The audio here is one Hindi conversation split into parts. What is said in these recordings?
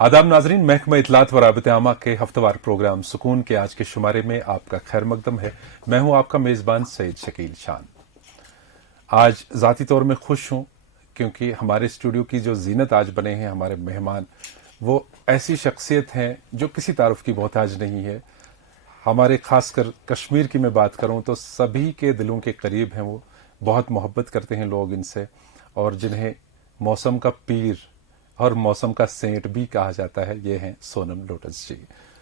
आदाब नाजरीन, महकमा इतलात व राबते आमा के हफ्तेवार प्रोग्राम सुकून के आज के शुमारे में आपका खैर मकदम है। मैं हूं आपका मेजबान सईद शकील शान। आज जाती तौर में खुश हूं क्योंकि हमारे स्टूडियो की जो जीनत आज बने हैं हमारे मेहमान, वो ऐसी शख्सियत हैं जो किसी तारुफ की मोहताज नहीं है। हमारे खासकर कश्मीर की मैं बात करूं तो सभी के दिलों के करीब हैं। वो बहुत मोहब्बत करते हैं लोग इनसे, और जिन्हें मौसम का पीर और मौसम का सेंट भी कहा जाता है, ये हैं Sonam Lotus ji.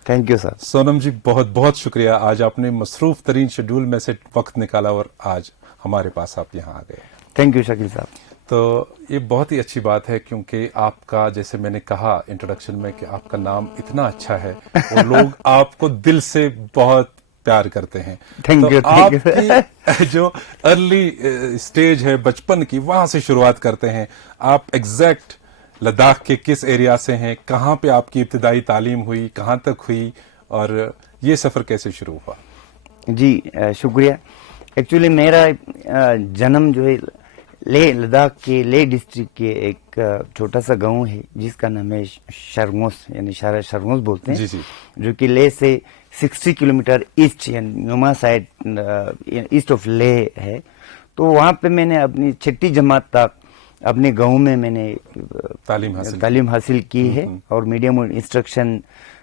Thank you sir. Sonam ji, बहुत बहुत शुक्रिया, आज आपने मसरूफ तरीन शेड्यूल में से वक्त निकाला और आज हमारे पास आप यहाँ आ गए। थैंक यू शकील साहब। तो ये बहुत ही अच्छी बात है क्योंकि आपका, जैसे मैंने कहा इंट्रोडक्शन में, कि आपका नाम इतना अच्छा है और लोग आपको दिल से बहुत प्यार करते हैं। Thank you. आपकी जो अर्ली स्टेज है बचपन की, वहां से शुरुआत करते हैं। आप एग्जैक्ट लद्दाख के किस एरिया से हैं, कहाँ पे आपकी इब्तिदाई तालीम हुई, कहाँ तक हुई, और ये सफर कैसे शुरू हुआ? जी शुक्रिया। एक्चुअली मेरा जन्म जो है लद्दाख के ले डिस्ट्रिक्ट के एक छोटा सा गांव है जिसका नाम है शरगोस, यानी शरगोस बोलते हैं। जी जी। जो कि ले से 60 किलोमीटर ईस्ट, यानी नुमा साइड ईस्ट ऑफ ले है। तो वहाँ पे मैंने अपनी 6ठी जमात तक अपने गांव में मैंने तालीम हासिल की है, और मीडियम इंस्ट्रक्शन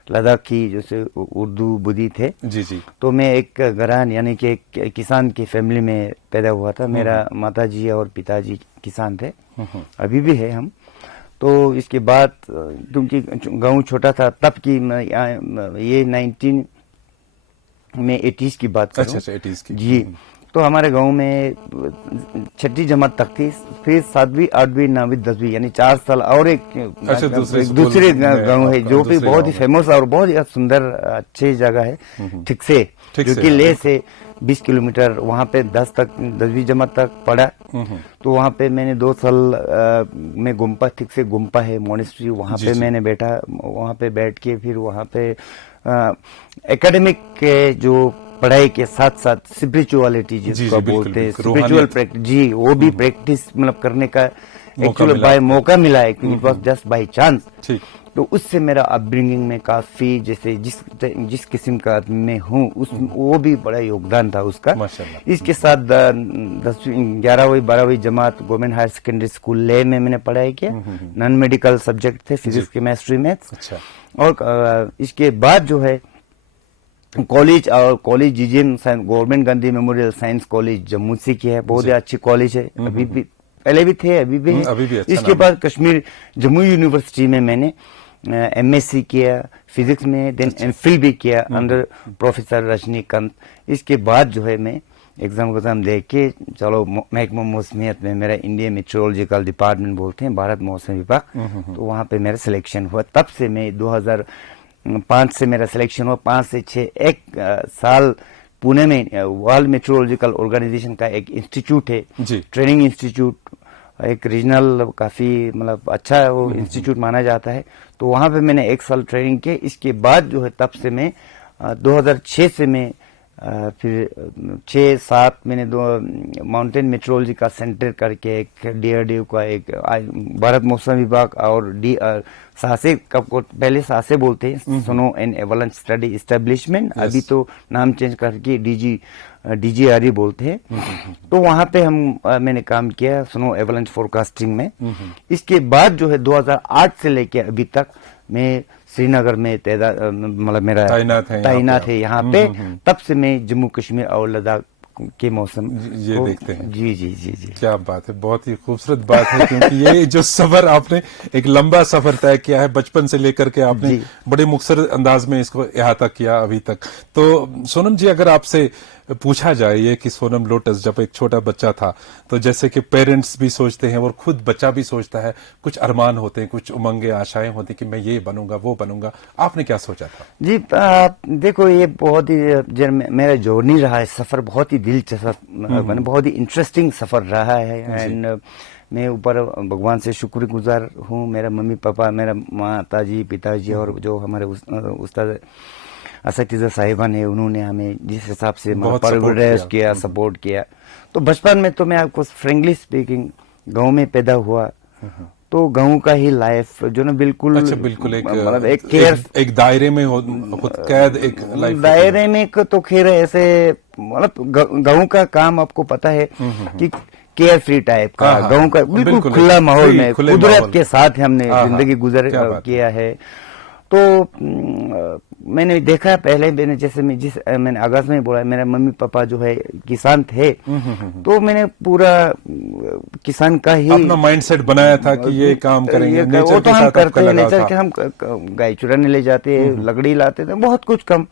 लद्दाख की, जैसे उर्दू बुदी थे। जी जी। तो मैं एक घरान यानी कि एक किसान की फैमिली में पैदा हुआ था। मेरा माताजी और पिताजी किसान थे, अभी भी है हम। तो इसके बाद क्योंकि गांव छोटा था तब की, ये 19 में 80s की बात करूं। अच्छा 80s की। जी। तो हमारे गांव में 6ठी जमात तक थी, फिर 7वीं 8वीं 9वीं 10वीं यानी 4 साल और एक दूसरे गांव है जो भी बहुत ही फेमस और बहुत ही सुंदर अच्छी जगह है, ठीक से, जो कि ले से 20 किलोमीटर। वहाँ पे 10वीं जमात तक पढ़ा। तो वहाँ पे मैंने 2 साल में गुम्पा, ठीक से गुम्पा है मोनेस्ट्री, वहाँ पे मैंने बैठा। वहाँ पे बैठ के फिर वहाँ पे एकेडमिक के जो पढ़ाई के साथ साथ स्पिरिचुअलिटी जिसको बोलते हैं, स्पिरिचुअल प्रैक्टिस, जी, वो भी प्रैक्टिस मतलब करने का एक्चुअली बाय मौका मिला है, it was just by chance. तो उससे मेरा अपब्रिंगिंग में काफी, जैसे जिस किस्म का मैं हूँ वो भी बड़ा योगदान था उसका। इसके साथ 10वीं 11वीं 12वीं जमात गवर्नमेंट हायर सेकेंडरी स्कूल ले में मैंने पढ़ाई किया। नॉन मेडिकल सब्जेक्ट थे, फिजिक्स केमिस्ट्री मैथ्स। और इसके बाद जो है कॉलेज, और college GGM government Gandhi memorial science college Jammu से किया है। बहुत ही अच्छी कॉलेज है, अभी भी, पहले भी थे, अभी भी है। इसके बाद कश्मीर जम्मू यूनिवर्सिटी में मैंने एमएससी किया फिजिक्स में, देन एमफिल भी किया अंडर प्रोफेसर रजनीकांत। इसके बाद जो है मैं एग्जाम दे के, चलो महकमा मौसमियत में, मेरा इंडिया मेट्रोलॉजिकल डिपार्टमेंट बोलते हैं, भारत मौसम विभाग, तो वहाँ पे मेरा सिलेक्शन हुआ। तब से मैं 2005 से मेरा सिलेक्शन हुआ, 5 से 6 एक साल पुणे में वर्ल्ड मेट्रोलॉजिकल ऑर्गेनाइजेशन का एक इंस्टीट्यूट है, ट्रेनिंग इंस्टीट्यूट, एक रीजनल, काफी मतलब अच्छा है वो इंस्टीट्यूट माना जाता है। तो वहां पे मैंने 1 साल ट्रेनिंग की। इसके बाद जो है तब से मैं 2006 से मैं फिर 6-7 मैंने माउंटेन मेट्रोलॉजी का सेंटर करके एक डीआरडीओ का, एक भारत मौसम विभाग और सासे का, पहले सासे बोलते हैं, snow and avalanche study establishment, अभी तो नाम चेंज करके डीजीआरई बोलते हैं। तो वहां पे मैंने काम किया स्नो एवलांच फोरकास्टिंग में। इसके बाद जो है 2008 से लेके अभी तक मैं श्रीनगर में मतलब मेरा तैनात है यहाँ पे। तब से मैं जम्मू कश्मीर और लद्दाख के मौसम ये देखते हैं। जी जी जी जी। क्या बात है, बहुत ही खूबसूरत बात है क्योंकि ये जो सफर आपने, एक लंबा सफर तय किया है, बचपन से लेकर के आपने बड़े मुख्तसर अंदाज में इसको अहाता किया अभी तक। तो सोनम जी, अगर आपसे पूछा जाए ये कि सोनम लोटस जब एक छोटा बच्चा था, तो जैसे कि पेरेंट्स भी सोचते हैं और खुद बच्चा भी सोचता है, कुछ अरमान होते हैं, कुछ उमंगे आशाएं होती कि मैं ये बनूंगा वो बनूंगा, आपने क्या सोचा था? जी देखो, ये बहुत ही मेरा जर्नी रहा है, सफर बहुत ही दिलचस्प, बहुत ही इंटरेस्टिंग सफर रहा है। एंड मैं ऊपर भगवान से शुक्रगुजार हूँ। मेरा मम्मी पापा, मेरा माताजी पिताजी और जो हमारे उस्ताद असतिजा साहिबान है, उन्होंने हमें जिस हिसाब से परवरिश किया, सपोर्ट किया। तो बचपन में तो मैं आपको फ्रेंकली स्पीकिंग गांव में पैदा हुआ, तो गाँव का ही लाइफ जो ना बिल्कुल, अच्छा, बिल्कुल एक मतलब एक केयर, एक दायरे में खुद कैद एक लाइफ, दायरे में तो खैर ऐसे मतलब गाँव का काम आपको पता है कि केयर फ्री टाइप का, गाँव का बिल्कुल खुला माहौल में कुदरत के साथ हमने जिंदगी गुजर किया है। तो मैंने देखा पहले, मैंने आगाज में बोला, मेरा मम्मी पापा जो है किसान थे, तो मैंने पूरा किसान का ही अपना माइंडसेट बनाया था कि ये काम करेंगे, वो तो हम करते हैं, नेचर के हम गाय चुराने ले जाते, लकड़ी लाते थे, बहुत कुछ कम,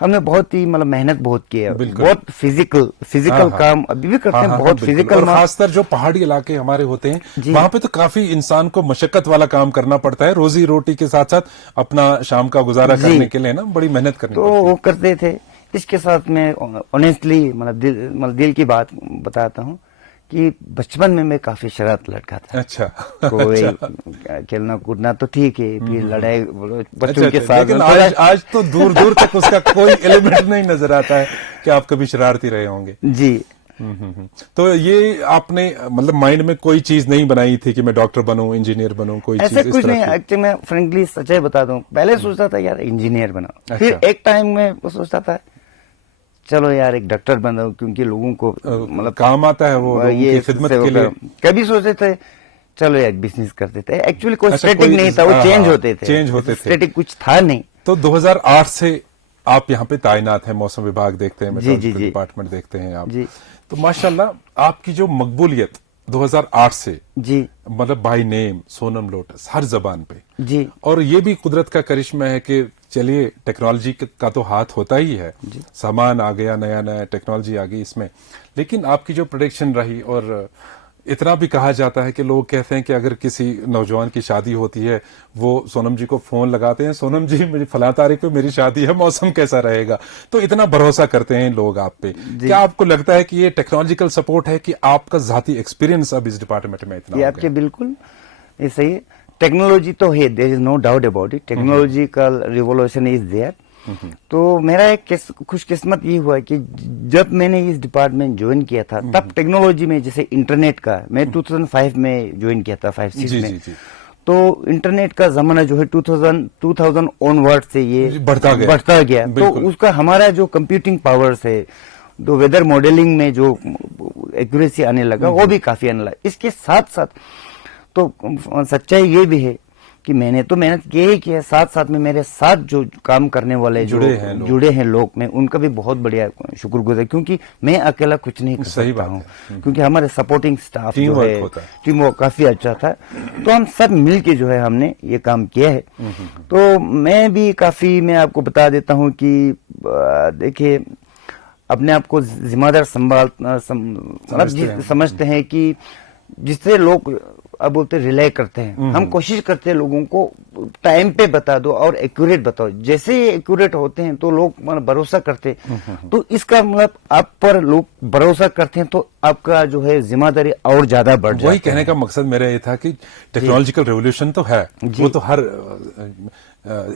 हमने बहुत ही मतलब मेहनत बहुत की है, बहुत फिजिकल काम अभी भी करते हैं, बहुत फिजिकल। और खासकर जो पहाड़ी इलाके हमारे होते हैं, वहां पे तो काफी इंसान को मशक्कत वाला काम करना पड़ता है, रोजी रोटी के साथ साथ अपना शाम का गुजारा करने के लिए ना बड़ी मेहनत करनी पड़ती है। तो वो करते थे। इसके साथ मैं ऑनेस्टली मतलब दिल की बात बताता हूँ कि बचपन में मैं काफी शरारत लड़का था। अच्छा, कोई खेलना कूदना तो ठीक है, फिर लड़ाई बच्चों के साथ, लेकिन आज तो दूर दूर तक उसका कोई एलिमेंट नहीं नजर आता है कि आप कभी शरारती रहे होंगे। जी। तो ये आपने मतलब माइंड में कोई चीज नहीं बनाई थी कि मैं डॉक्टर बनूं, इंजीनियर बनूं, कोई ऐसा चीज कुछ नहीं। एक्चुअली मैं फ्रेंकली सच्चाई बताता हूँ, पहले सोचता था यार इंजीनियर बना, फिर एक टाइम में सोचता था चलो यार एक डॉक्टर बन रहा हूँ, क्योंकि लोगों को मतलब काम आता है, वो ये खिदमत के लिए। कभी सोचते थे चलो यार बिजनेस करते थे। एक्चुअली कोई स्टैटिक नहीं था, वो चेंज होते थे, स्टैटिक कुछ था नहीं। तो 2008 से आप यहाँ पे तैनात हैं, मौसम विभाग देखते हैं, मेट्रोलॉजिकल डिपार्टमेंट देखते हैं आप। तो माशाल्लाह आपकी जो मकबूलियत 2008 से जी, मतलब बाय नेम सोनम लोटस हर जबान पे जी, और ये भी कुदरत का करिश्मा है कि चलिए टेक्नोलॉजी का तो हाथ होता ही है, सामान आ गया, नया नया टेक्नोलॉजी आ गई इसमें, लेकिन आपकी जो प्रोडक्शन रही, और इतना भी कहा जाता है कि लोग कहते हैं कि अगर किसी नौजवान की शादी होती है, वो सोनम जी को फोन लगाते हैं, सोनम जी मेरी फला तारीख पे मेरी शादी है, मौसम कैसा रहेगा, तो इतना भरोसा करते हैं लोग आप पे। क्या आपको लगता है कि ये टेक्नोलॉजिकल सपोर्ट है कि आपका जाती एक्सपीरियंस अब इस डिपार्टमेंट में इतना? ये आपके बिल्कुल ये सही है, टेक्नोलॉजी तो है, there is no doubt about it, technological revolution is there. तो मेरा एक खुशकिस्मत ये हुआ कि जब मैंने इस डिपार्टमेंट ज्वाइन किया था, तब टेक्नोलॉजी में जैसे इंटरनेट का, मैं 2005 में ज्वाइन किया था, 5-6 में। तो इंटरनेट का जमाना जो है 2000 ऑनवर्ड से ये बढ़ता गया। तो उसका हमारा जो कंप्यूटिंग पावर्स है, तो वेदर मॉडलिंग में जो एक्यूरेसी आने लगा, वो भी काफी आने लगा। इसके साथ साथ तो सच्चाई ये भी है कि मैंने तो मेहनत की ही किया, साथ साथ में मेरे साथ जो काम करने वाले जुड़े हैं लोग, मैं उनका भी बहुत बढ़िया शुक्रगुजार, क्योंकि मैं अकेला कुछ नहीं कर सकता हूँ, क्योंकि हमारे सपोर्टिंग स्टाफ जो है, टीम वर्क काफी अच्छा था। तो हम सब मिलके जो है हमने ये काम किया है। तो मैं भी काफी, मैं आपको बता देता हूँ कि देखिए अपने आप को जिम्मेदार समझते हैं कि जिससे लोग अब बोलते रिलाई करते हैं, हम कोशिश करते हैं लोगों को टाइम पे बता दो और एक्यूरेट बताओ। जैसे ही एक्यूरेट होते हैं तो लोग भरोसा करते हैं। तो इसका मतलब आप पर लोग भरोसा करते हैं तो आपका जो है जिम्मेदारी और ज्यादा बढ़ जाती है। वही कहने का मकसद मेरा ये था कि टेक्नोलॉजिकल रेवोल्यूशन तो है, वो तो हर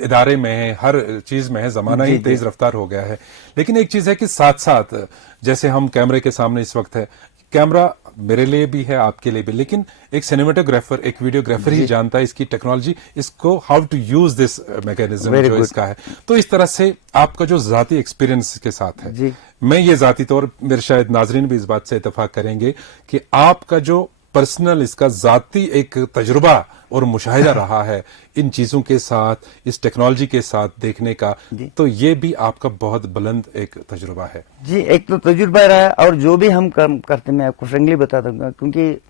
इदारे में है, हर चीज में है, जमाना ही तेज रफ्तार हो गया है। लेकिन एक चीज है कि साथ साथ जैसे हम कैमरे के सामने इस वक्त है, कैमरा मेरे लिए भी है, आपके लिए भी, लेकिन एक सिनेमेटोग्राफर, एक वीडियोग्राफर ही जानता है इसकी टेक्नोलॉजी, इसको how to use this mechanism जो इसका है। तो इस तरह से आपका जो जाती एक्सपीरियंस के साथ है, मैं ये जाती तौर, मेरे शायद नाजरीन भी इस बात से इत्तेफाक करेंगे कि आपका जो पर्सनल इसका जाती एक तजुर्बा और मुशाहिदा रहा है इन चीजों के साथ, इस टेक्नोलॉजी के साथ देखने का, तो ये भी आपका बहुत बुलंद एक तजुर्बा है। जी, एक तो तजुर्बा रहा है, और जो भी हम काम करते, मैं आपको फ्रेंकली बताता हूँ, क्योंकि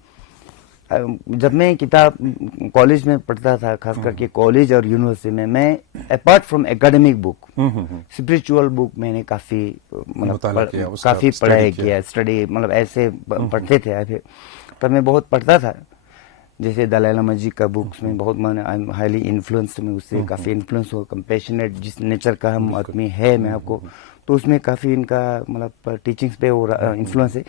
जब मैं किताब कॉलेज में पढ़ता था, खास करके कॉलेज और यूनिवर्सिटी में, मैं apart from academic book, spiritual book मैंने काफी मतलब काफी पढ़ाई किया, स्टडी मतलब ऐसे पढ़ते थे, पर मैं बहुत पढ़ता था। जैसे दलाई लामा जी का बुक्स में बहुत मैंने हाईली इन्फ्लुएंस्ड, में उससे काफी इन्फ्लुएंस हुआ, कंपैशनेट जिस नेचर का हम आदमी है, मैं आपको तो उसमें काफी इनका मतलब टीचिंग्स पे और इन्फ्लुएंस है।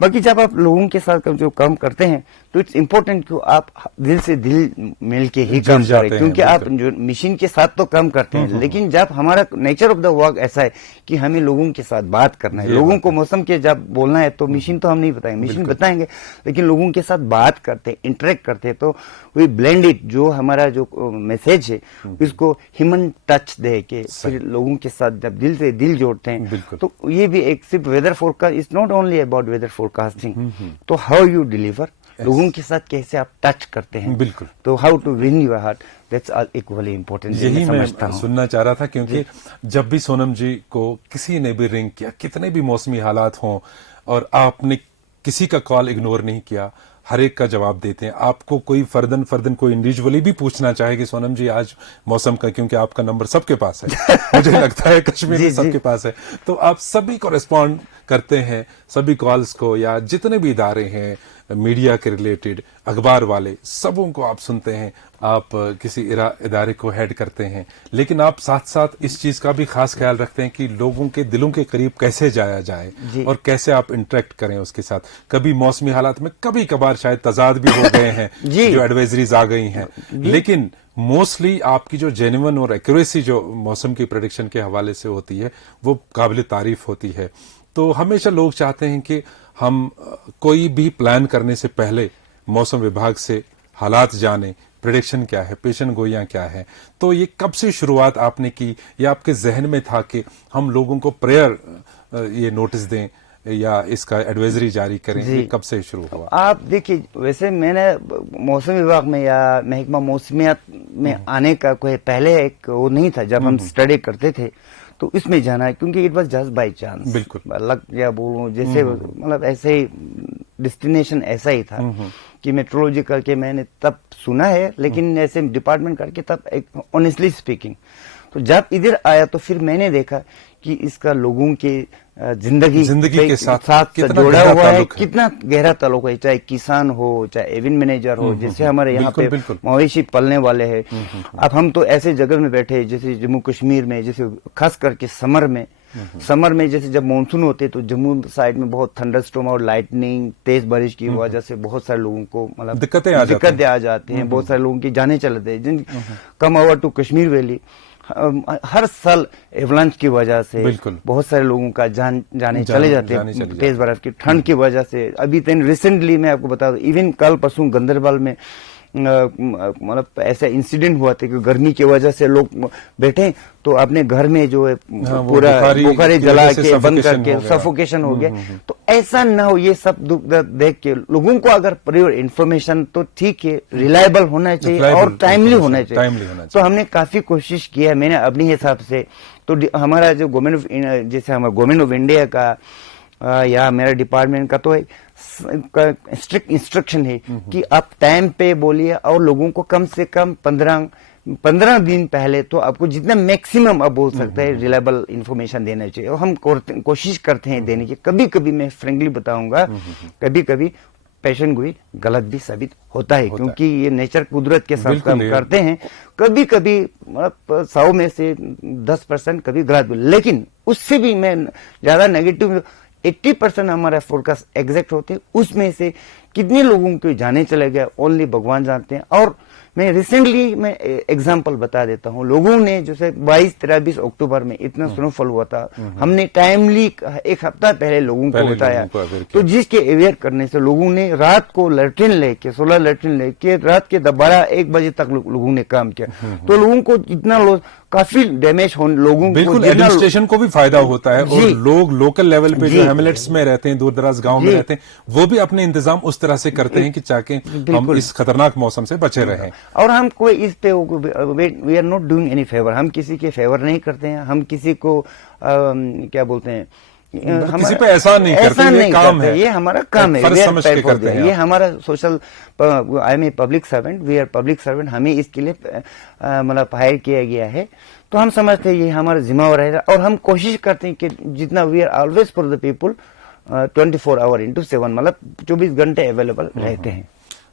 बाकी जब आप लोगों के साथ जो काम करते हैं तो इट्स इम्पोर्टेंट कि आप दिल से दिल मिल के ही काम करें, क्योंकि आप जो मशीन के साथ तो काम करते हैं, लेकिन जब हमारा नेचर ऑफ द वर्क ऐसा है कि हमें लोगों के साथ बात करना है, लोगों को मौसम के जब बोलना है तो मशीन तो हम नहीं बताएंगे, मशीन बताएंगे, लेकिन लोगों के साथ बात करते हैं, इंटरेक्ट करते हैं, तो वी ब्लेंड इट, जो हमारा जो मैसेज है इसको ह्यूमन टच दे के फिर लोगों के साथ जब दिल से दिल जोड़ते हैं, तो ये भी एक सिर्फ weather forecast is not only about weather forecasting, तो हाउ यू डिलीवर, लोगों के साथ कैसे आप टच करते हैं, बिल्कुल, तो how to win your heart, that's equally important. यही मैं सुनना चाह रहा था, क्योंकि जब भी सोनम जी को किसी ने भी रिंग किया, कितने भी मौसमी हालात हों, और आपने किसी का कॉल इग्नोर नहीं किया, हर एक का जवाब देते हैं। आपको कोई फर्दन कोई इंडिविजुअली भी पूछना चाहे कि सोनम जी आज मौसम का, क्योंकि आपका नंबर सबके पास है मुझे लगता है कश्मीर में सबके पास है, तो आप सभी को रिस्पॉन्ड करते हैं, सभी कॉल्स को, या जितने भी इदारे हैं मीडिया के रिलेटेड, अखबार वाले, सबों को आप सुनते हैं। आप किसी इदारे को हेड करते हैं, लेकिन आप साथ साथ इस चीज का भी खास ख्याल रखते हैं कि लोगों के दिलों के करीब कैसे जाया जाए और कैसे आप इंटरेक्ट करें उसके साथ। कभी मौसमी हालात में कभी कभार शायद तजाद भी हो गए हैं जो एडवाइजरीज आ गई हैं, लेकिन मोस्टली आपकी जो जेन्युइन और एक्यूरेसी जो मौसम की प्रेडिक्शन के हवाले से होती है वो काबिल तारीफ होती है। तो हमेशा लोग चाहते हैं कि हम कोई भी प्लान करने से पहले मौसम विभाग से हालात जाने, प्रेडिक्शन क्या है, पेशन गोइयां क्या है। तो ये कब से शुरुआत आपने की, या आपके जहन में था कि हम लोगों को प्रेयर ये नोटिस दें या इसका एडवाइजरी जारी करें, ये कब से शुरू हुआ? आप देखिए, वैसे मैंने मौसम विभाग में या महकमा मौसमियात में आने का कोई पहले एक वो नहीं था। जब हम स्टडी करते थे तो इसमें जाना है, क्योंकि it was just by chance, बिल्कुल लक या बोलूं जैसे, मतलब ऐसे ही डेस्टिनेशन ऐसा ही था कि मेट्रोलॉजी करके मैंने तब सुना है, लेकिन ऐसे डिपार्टमेंट करके तब एक ऑनेस्टली स्पीकिंग, तो जब इधर आया तो फिर मैंने देखा कि इसका लोगों के जिंदगी के साथ जुड़ा हुआ है, कितना गहरा ताल्लुक है, चाहे किसान हो, चाहे एविन मैनेजर हो, जैसे हमारे यहाँ पे मवेशी पलने वाले हैं। अब हम तो ऐसे जगह में बैठे, जैसे जम्मू कश्मीर में, जैसे खास करके समर में जैसे जब मानसून होते तो जम्मू साइड में बहुत थंडरस्टॉर्म और लाइटनिंग, तेज बारिश की वजह से बहुत सारे लोगों को मतलब दिक्कतें आ जाती हैं, बहुत सारे लोगों की जाने चलते हैं। Come over to Kashmir valley, हर साल एवलांच की वजह से बहुत सारे लोगों का जाने चले जाते हैं, तेज बर्फ की ठंड की वजह से। अभी तक रिसेंटली मैं आपको बता दूं, इवन कल परसों गंदरबल में मतलब ऐसा इंसिडेंट हुआ था कि गर्मी की वजह से लोग बैठे तो अपने घर में जो है पूरा बुखारी जला के बंद करके सफोकेशन हो गया। तो ऐसा ना हो, ये सब दुख दर्द देख के लोगों को अगर प्रियोर इन्फॉर्मेशन तो ठीक है, रिलायबल होना चाहिए और टाइमली होना चाहिए। तो हमने काफी कोशिश किया, मैंने अपने हिसाब से, तो हमारा जो गवर्नमेंट, जैसे हमारा गवर्नमेंट ऑफ इंडिया का या मेरा डिपार्टमेंट का तो स्ट्रिक्ट इंस्ट्रक्शन है कि आप टाइम पे बोलिए, और लोगों को कम से कम 15 दिन पहले तो आपको जितना मैक्सिमम आप बोल सकते हैं रिलायबल इंफॉर्मेशन देना चाहिए, और हम कोशिश करते हैं देने की। कभी कभी मैं फ्रेंकली बताऊंगा, कभी कभी पेशन गोई गलत भी साबित होता है, क्योंकि ये नेचर कुदरत के साथ काम करते हैं। कभी कभी 100 में से 10% कभी गलत, लेकिन उससे भी मैं ज्यादा नेगेटिव 80% हमारा फोरकास्ट एग्जैक्ट होते हैं। उसमें से कितने लोगों के जाने चले गए ओनली भगवान जानते हैं। और मैं रिसेंटली मैं एग्जांपल बता देता हूँ, लोगों ने जैसे 22-23 अक्टूबर में इतना स्नोफॉल हुआ था, हमने टाइमली एक हफ्ता पहले लोगों को बताया, तो जिसके अवेयर करने से लोगों ने रात को लैट्रिन लेके, सोलर लैट्रिन लेके रात के 12-1 बजे तक लोगों ने काम किया। तो लोगों को इतना काफी डैमेज हो, लोगों को एडमिनिस्ट्रेशन को भी फायदा होता है, और लोग लोकल लेवल पे जो हैमलेट्स में रहते हैं, दूर दराज गांव में रहते हैं, वो भी अपने इंतजाम उस तरह से करते हैं कि ताकि हम इस खतरनाक मौसम से बचे रहें। और हम कोई इस पे we are not doing any favour, हम किसी के फेवर नहीं करते हैं, हम किसी को क्या बोलते हैं, किसी पे ऐसा नहीं करते, ये काम है, ये हमारा काम है, ये हमारा social, I am a public servant, we are public servant, हमें इसके लिए मतलब हायर किया गया है। तो हम समझते हैं ये हमारा जिम्मेवारी है, और हम कोशिश करते हैं कि जितना we are always for the people 24 hour into 7, मतलब 24 घंटे अवेलेबल रहते हैं।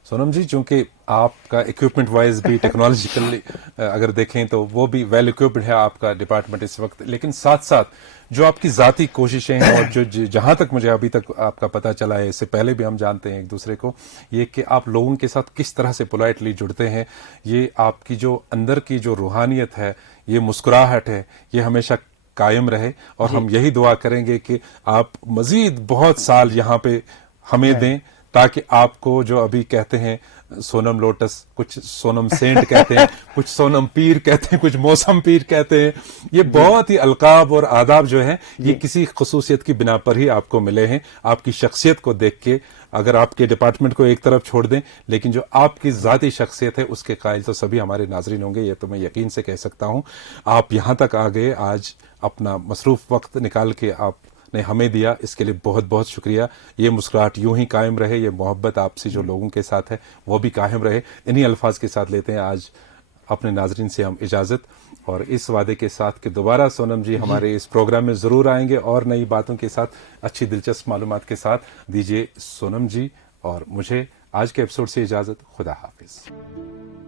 सोनम जी, चूंकि आपका इक्विपमेंट वाइज भी टेक्नोलॉजिकली अगर देखें तो वो भी वेल इक्विप्ड है आपका डिपार्टमेंट इस वक्त, लेकिन साथ साथ जो आपकी जाती कोशिशें हैं और जो जहां तक मुझे अभी तक आपका पता चला है, इससे पहले भी हम जानते हैं एक दूसरे को, ये कि आप लोगों के साथ किस तरह से पोलाइटली जुड़ते हैं, ये आपकी जो अंदर की जो रूहानियत है, ये मुस्कुराहट है, ये हमेशा कायम रहे। और हम यही दुआ करेंगे कि आप मजीद बहुत साल यहाँ पे हमें दें, ताकि आपको जो अभी कहते हैं सोनम लोटस, कुछ सोनम सेंट कहते हैं, कुछ सोनम पीर कहते हैं, कुछ मौसम पीर कहते हैं, ये बहुत ही अलकाब और आदाब जो है ये किसी खसूसियत की बिना पर ही आपको मिले हैं। आपकी शख्सियत को देख के, अगर आपके डिपार्टमेंट को एक तरफ छोड़ दें, लेकिन जो आपकी जाती शख्सियत है उसके कायल तो सभी हमारे नाजरीन होंगे, ये तो मैं यकीन से कह सकता हूं। आप यहां तक आ गए, आज अपना मसरूफ वक्त निकाल के आपने हमें दिया, इसके लिए बहुत बहुत शुक्रिया। ये मुस्कुराहट यूं ही कायम रहे, ये मोहब्बत आपसे जो लोगों के साथ है वो भी कायम रहे। इन्हीं अल्फाज के साथ लेते हैं आज अपने नाजरीन से हम इजाजत, और इस वादे के साथ कि दोबारा सोनम जी हमारे इस प्रोग्राम में जरूर आएंगे और नई बातों के साथ, अच्छी दिलचस्प मालूमात के साथ। दीजिए सोनम जी और मुझे आज के एपिसोड से इजाजत। खुदा हाफिज।